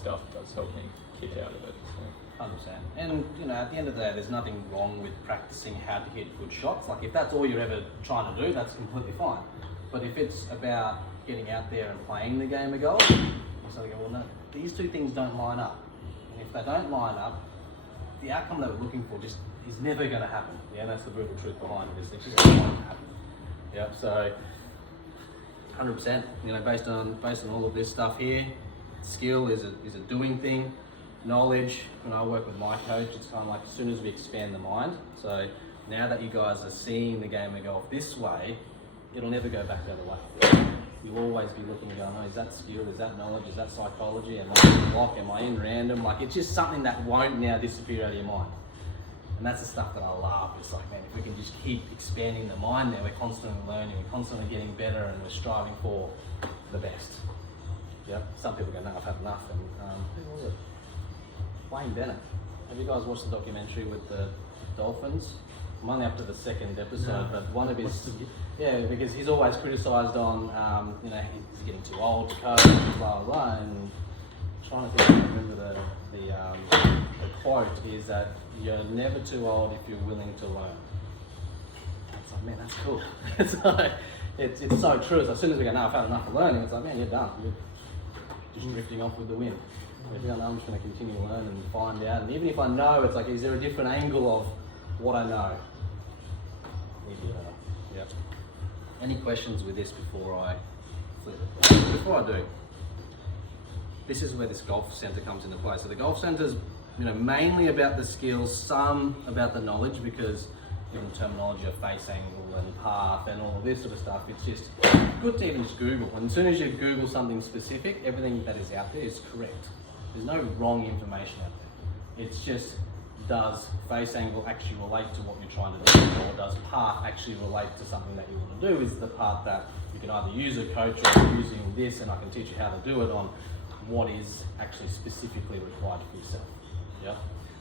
stuff does help me kick out of it. So. 100%. And you know, at the end of the day, there's nothing wrong with practicing how to hit good shots. Like if that's all you're ever trying to do, that's completely fine. But if it's about getting out there and playing the game of golf, you sort of go, well, no, these two things don't line up. And if they don't line up, the outcome that we're looking for just is never going to happen. Yeah, that's the brutal truth behind it. Is it just won't happen. Yep. So 100%. You know, based on all of this stuff here, skill is a doing thing. Knowledge, when I work with my coach, it's kind of like as soon as we expand the mind. So now that you guys are seeing the game of golf this way, it'll never go back the other way. You'll always be looking and going, oh, is that skill, is that knowledge, is that psychology, am I in block, am I in random? Like it's just something that won't now disappear out of your mind. And that's the stuff that I love. It's like, man, if we can just keep expanding the mind there, we're constantly learning, we're constantly getting better, and we're striving for the best. Yep. Some people go, no, I've had enough. And who was it? Wayne Bennett. Have you guys watched the documentary with the Dolphins? I'm only up to the second episode, but one of his, because he's always criticised on, you know, he's getting too old to coach, blah, blah, blah, and I'm trying to think, I remember the quote is that you're never too old if you're willing to learn. It's like, man, that's cool. it's so true. So as soon as we go, no, I've had enough of learning, it's like, man, you're done. You're just drifting off with the wind. If you go, no, I'm just going to continue to learn and find out. And even if I know, it's like, is there a different angle of what I know? Yep. Any questions with this before I flip it? Before I do, this is where this golf centre comes into play. So the golf centre's, you know, mainly about the skills, some about the knowledge, because in the terminology of face angle and path and all of this sort of stuff, it's just good to even just Google. And as soon as you Google something specific, everything that is out there is correct. There's no wrong information out there. It's just, does face angle actually relate to what you're trying to do, or does path actually relate to something that you want to do? Is the part that you can either use a coach or using this, and I can teach you how to do it on what is actually specifically required for yourself. Yeah.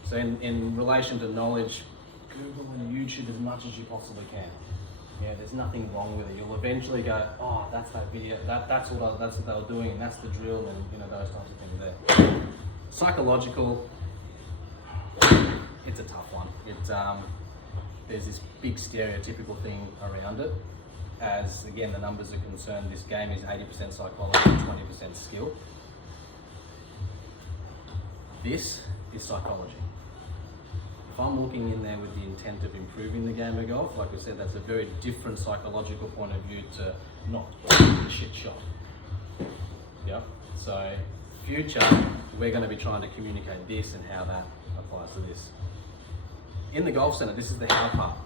So in relation to knowledge, Google and YouTube as much as you possibly can. Yeah, there's nothing wrong with it. You'll eventually go, oh, that's that video, that's what they were doing, and that's the drill, and you know, those types of things there. Psychological, it's a tough one. There's this big stereotypical thing around it. As again, the numbers are concerned, this game is 80% psychology, 20% skill. This is psychology. If I'm looking in there with the intent of improving the game of golf, like I said, that's a very different psychological point of view to not a shit shot. Yeah. So future, we're going to be trying to communicate this and how that applies to this. In the golf centre, this is the how part.